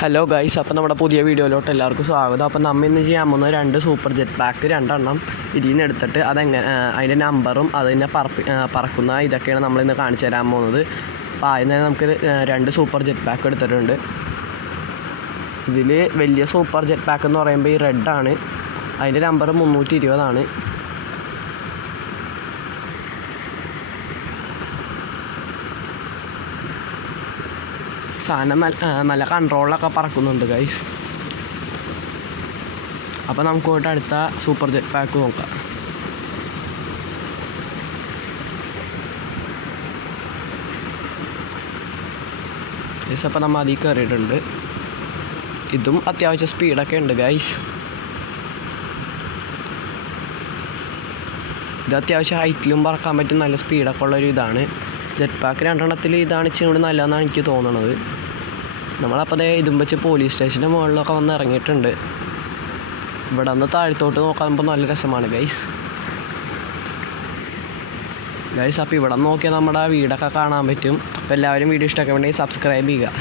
Hello guys, അപ്പോൾ നമ്മുടെ പുതിയ വീഡിയോയിലോട്ട് എല്ലാവർക്കും സ്വാഗതം. അപ്പോൾ നമ്മൾ ഇന്ന് ചെയ്യാൻ പോകുന്നത് 2 സൂപ്പർ ജെറ്റ് പാക്ക് 2 എണ്ണം ഇതിൽ നിന്ന് എടുത്തിട്ട് അതിൻ്റെ നമ്പറും അതിനെ പറക്കുന്ന ഇതൊക്കെയാണ് നമ്മളിന്ന് കാണിച്ചു തരാൻ പോകുന്നത്. അപ്പോൾ ആദ്യം തന്നെ നമുക്ക് 2 സൂപ്പർ ജെറ്റ് പാക്ക് എടുത്തിട്ടുണ്ട്. ഇതിൽ വലിയ സൂപ്പർ ജെറ്റ് പാക്ക് എന്ന് പറയുമ്പോൾ ഈ റെഡാണ്. അതിൻ്റെ നമ്പർ 320 സാധനം നല്ല കൺട്രോളിലൊക്കെ പറക്കുന്നുണ്ട് ഗൈസ്. അപ്പോൾ നമുക്ക് പോയിട്ട് അടുത്ത സൂപ്പർ ജെറ്റ് പാക്ക് നോക്കാം. ഗൈസ്, അപ്പോൾ നമ്മൾ അതിൽ കയറിയിട്ടുണ്ട്. ഇതും അത്യാവശ്യം സ്പീഡൊക്കെ ഉണ്ട് ഗൈസ്. ഇത് അത്യാവശ്യം ഹൈറ്റിലും പറക്കാൻ പറ്റും, നല്ല സ്പീഡൊക്കെ ഉള്ളൊരു ഇതാണ്. ജെറ്റ് പാക്ക് 2 എണ്ണത്തിൽ ഇതാണ് ഇച്ചിരി കൂടി നല്ലതെന്നാണ് എനിക്ക് തോന്നുന്നത്. നമ്മളപ്പോൾ ഇതും വെച്ച് പോലീസ് സ്റ്റേഷൻ്റെ മുകളിലൊക്കെ വന്ന് ഇറങ്ങിയിട്ടുണ്ട്. ഇവിടെ നിന്ന് താഴത്തോട്ട് നോക്കാകുമ്പോൾ നല്ല രസമാണ് ഗൈസ്. അപ്പോൾ ഇവിടെ നോക്കിയാൽ നമ്മുടെ വീടൊക്കെ കാണാൻ പറ്റും. അപ്പോൾ എല്ലാവരും വീഡിയോ ഇഷ്ടമൊക്കെ വേണമെങ്കിൽ സബ്സ്ക്രൈബ് ചെയ്യുക.